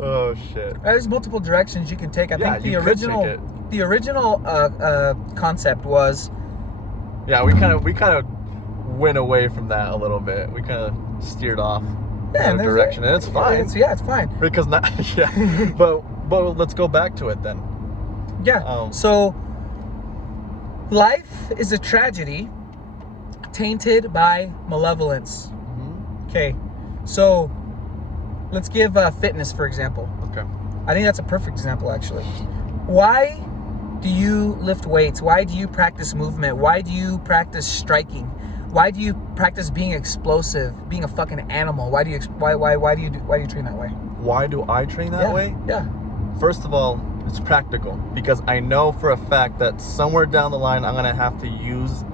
Oh shit. There's multiple directions you can take. I think the you could take it. original concept was. Yeah, we kind of went away from that a little bit. We kind of steered off in a direction, and it's fine. It's fine. Because but let's go back to it then. Yeah. So life is a tragedy tainted by malevolence. Mm-hmm. Okay. So let's give fitness, for example. Okay. I think that's a perfect example, actually. Why do you lift weights? Why do you practice movement? Why do you practice striking? Why do you practice being explosive, being a fucking animal? Why do you train that way? Why do I train that way? Yeah. First of all, it's practical because I know for a fact that somewhere down the line I'm gonna have to use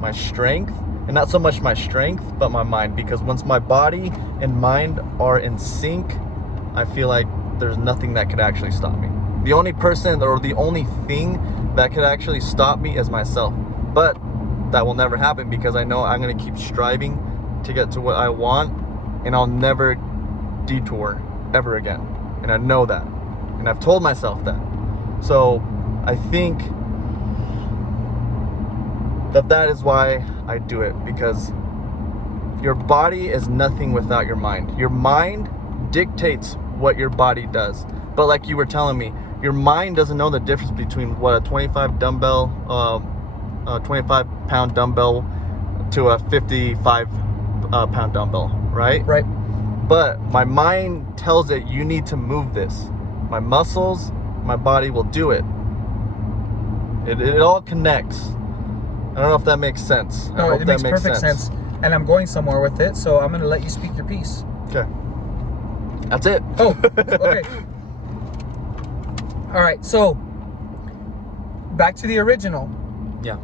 my strength, and not so much my strength, but my mind. Because once my body and mind are in sync, I feel like there's nothing that could actually stop me. The only person or the only thing that could actually stop me is myself. But that will never happen because I know I'm going to keep striving to get to what I want, and I'll never detour ever again. And I know that. And I've told myself that. So I think that is why I do it, because your body is nothing without your mind. Your mind dictates what your body does. But like you were telling me, your mind doesn't know the difference between what a 25 pound dumbbell to a 55 pound dumbbell, right? Right. But my mind tells it, you need to move this. My muscles, my body will do it. It all connects. I don't know if that makes sense. No, it makes perfect sense. And I'm going somewhere with it, so I'm going to let you speak your piece. Okay. That's it. Oh, okay. All right, so back to the original. Yeah.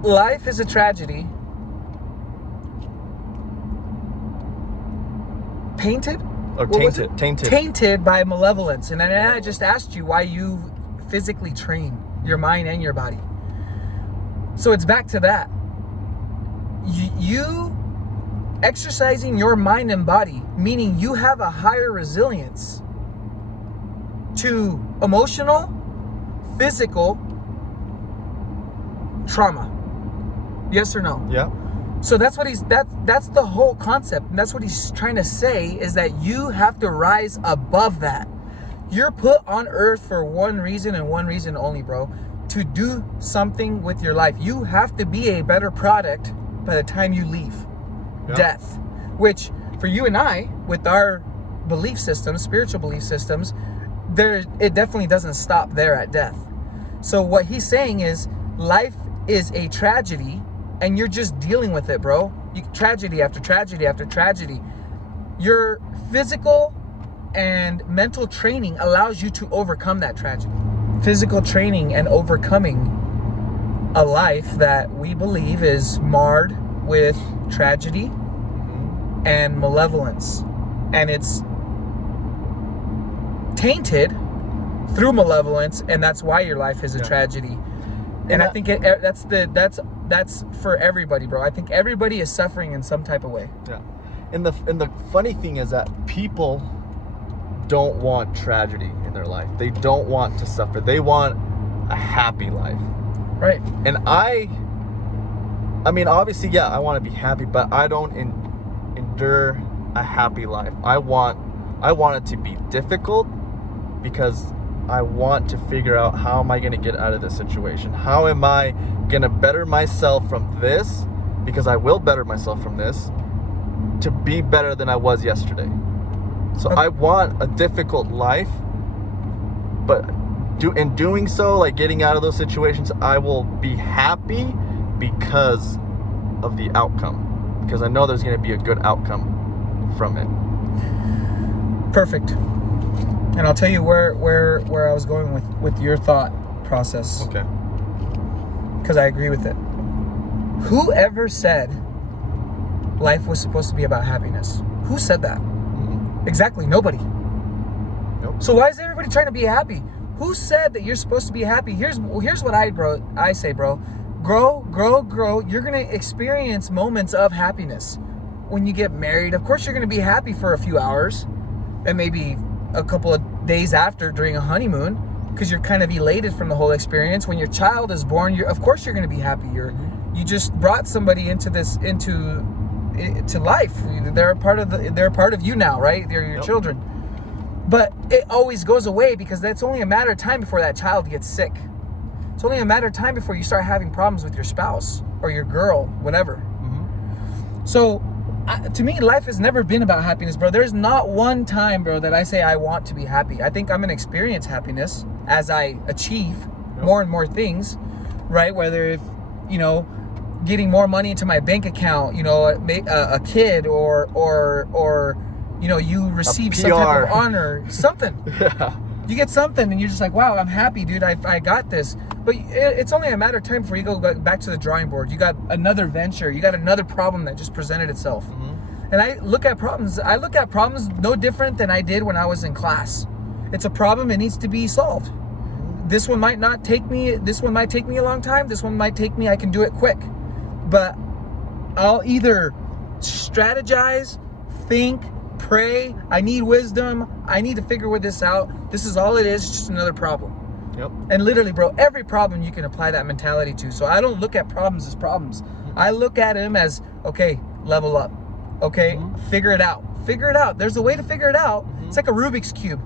Life is a tragedy painted? Oh, tainted. Tainted by malevolence. And then I just asked you why you physically train your mind and your body. So it's back to that. You exercising your mind and body, meaning you have a higher resilience to emotional, physical trauma. Yes or no? Yeah. So that's what that's the whole concept. And that's what he's trying to say, is that you have to rise above that. You're put on earth for one reason and one reason only, bro. To do something with your life. You have to be a better product by the time you leave. Yeah. Death. Which, for you and I, with our belief systems, spiritual belief systems, it definitely doesn't stop there at death. So what he's saying is, life is a tragedy, and you're just dealing with it, bro. Tragedy after tragedy after tragedy. Your physical and mental training allows you to overcome that tragedy. Physical training and overcoming a life that we believe is marred with tragedy and malevolence. And it's tainted through malevolence, and that's why your life is a tragedy. And I think that's for everybody, bro. I think everybody is suffering in some type of way. Yeah. And the funny thing is that people don't want tragedy in their life. They don't want to suffer. They want a happy life. Right. And I mean, obviously, yeah, I want to be happy, but I don't endure a happy life. I want it to be difficult because I want to figure out, how am I going to get out of this situation? How am I going to better myself from this? Because I will better myself from this to be better than I was yesterday. So I want a difficult life, but in doing so, like getting out of those situations, I will be happy because of the outcome. Because I know there's going to be a good outcome from it. Perfect. And I'll tell you where I was going with your thought process. Okay. Because I agree with it. Whoever said life was supposed to be about happiness? Who said that? Exactly, nobody. Nope. So why is everybody trying to be happy? Who said that you're supposed to be happy? Here's what I say, bro. Grow. You're gonna experience moments of happiness. When you get married, of course you're gonna be happy for a few hours. and maybe a couple of days after during a honeymoon, because you're kind of elated from the whole experience. When your child is born, of course you're going to be happy. You just brought somebody into life. They're a part of you now, right? They're your children. But it always goes away, because that's only a matter of time before that child gets sick. It's only a matter of time before you start having problems with your spouse or your girl, whatever. So to me, life has never been about happiness, bro. There's not one time, bro, that I say I want to be happy. I think I'm going to experience happiness as I achieve more and more things, right? Whether if, getting more money into my bank account, a kid, or you receive some type of honor, something. You get something and you're just like, wow, I'm happy, dude. I got this. But it's only a matter of time before you go back to the drawing board. You got another venture. You got another problem that just presented itself. And I look at problems no different than I did when I was in class. It's a problem. It needs to be solved. This one might take me a long time. This one might take me, I can do it quick. But I'll either strategize, think, pray. I need wisdom. I need to figure this out. This is all it is. It's just another problem. And literally, bro, every problem you can apply that mentality to. So I don't look at problems as problems. I look at them as, okay, level up. Okay, figure it out. There's a way to figure it out. It's like a Rubik's Cube.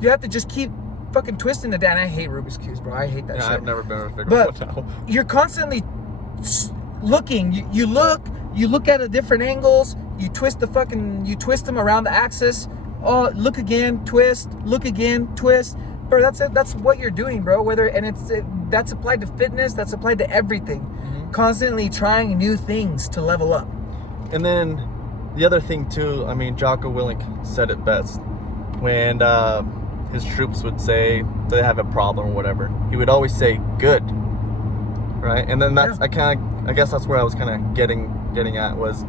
You have to just keep fucking twisting it down. I hate Rubik's Cubes, bro. I hate that shit. I've never been able to figure it out. You're constantly looking. You look at the different angles. You twist them around the axis. Oh, look again, twist. Look again, twist. Bro, that's it. That's what you're doing, bro. That's applied to fitness. That's applied to everything. Constantly trying new things to level up. And then the other thing too, I mean, Jocko Willink said it best when his troops would say they have a problem or whatever. He would always say good, right? And then that's I guess that's where I was kind of getting at, was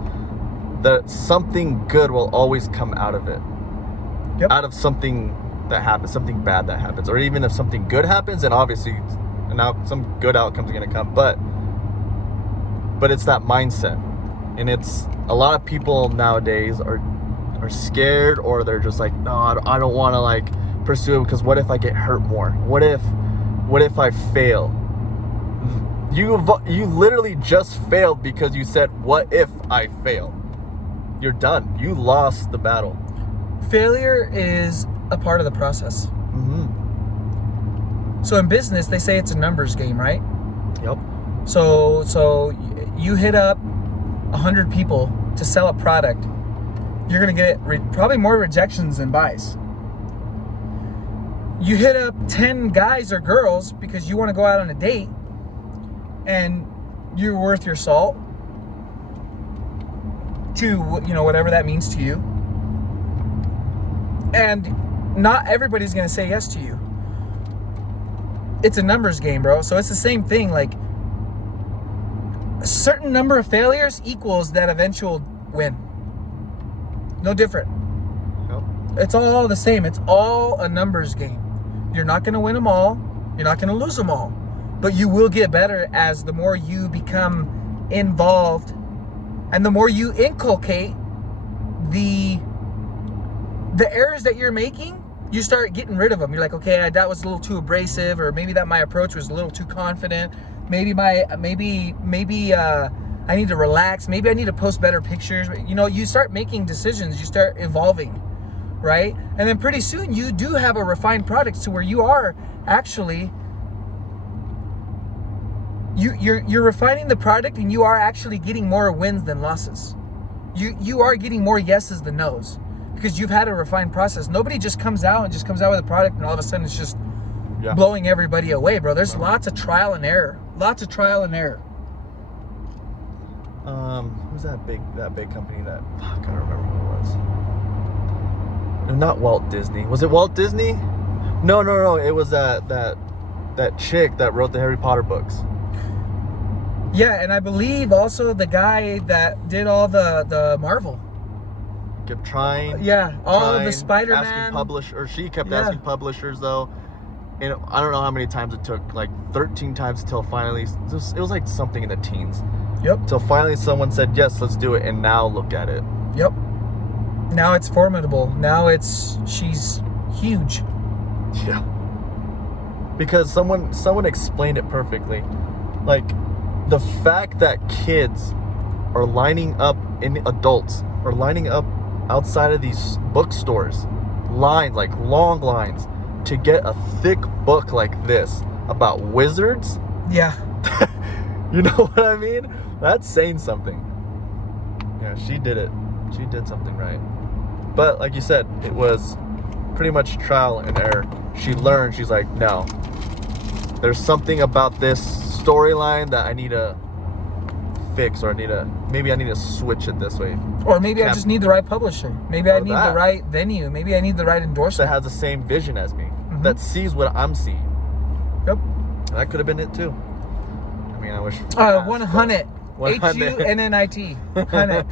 that something good will always come out of it. Out of something that happens, something bad that happens, or even if something good happens, and obviously now some good outcomes are going to come, but it's that mindset. And it's a lot of people nowadays are scared, or they're just like, no, I don't want to like pursue it, because what if I get hurt more? What if I fail? You literally just failed because you said, what if I fail? You're done. You lost the battle. Failure is a part of the process. So in business, they say it's a numbers game, right? So you hit up 100 people to sell a product, you're gonna get probably more rejections than buys. You hit up 10 guys or girls because you want to go out on a date, and you're worth your salt to whatever that means to you, and not everybody's gonna say yes to you. It's a numbers game, bro. So it's the same thing. Like, a certain number of failures equals that eventual win. No different. It's all the same. It's all a numbers game. You're not going to win them all. You're not going to lose them all. But you will get better as the more you become involved, and the more you inculcate the errors that you're making. You start getting rid of them. You're like, okay, that was a little too abrasive, or maybe that my approach was a little too confident. Maybe I need to relax. Maybe I need to post better pictures. You start making decisions. You start evolving, right? And then pretty soon you do have a refined product to where you are actually you're refining the product, and you are actually getting more wins than losses. You are getting more yeses than nos, because you've had a refined process. Nobody just comes out with a product and all of a sudden it's just blowing everybody away, bro. There's lots of trial and error. Who's that big company that, I don't remember who it was. Not Walt Disney. Was it Walt Disney? No. It was that chick that wrote the Harry Potter books. Yeah, and I believe also the guy that did all the Marvel. Kept trying. All of the Spider-Man. She kept asking publishers though. And I don't know how many times it took, like 13 times until finally, it was like something in the teens. Till finally someone said, yes, let's do it. And now look at it. Now it's formidable. Now she's huge. Yeah. Because someone explained it perfectly. Like, the fact that kids are lining up, adults are lining up outside of these bookstores, lines, like long lines, to get a thick book like this about wizards. Yeah. You know what I mean? That's saying something. Yeah, she did it. She did something right. But like you said, it was pretty much trial and error. She learned. She's like, no, there's something about this storyline that I need to fix, or maybe I need to switch it this way. Or maybe I just need the right publisher. Maybe I need the right venue. Maybe I need the right endorsement. That has the same vision as me. That sees what I'm seeing. Yep. And that could have been it too. I mean, I wish. 100. HUNNIT. HUNNIT. 100.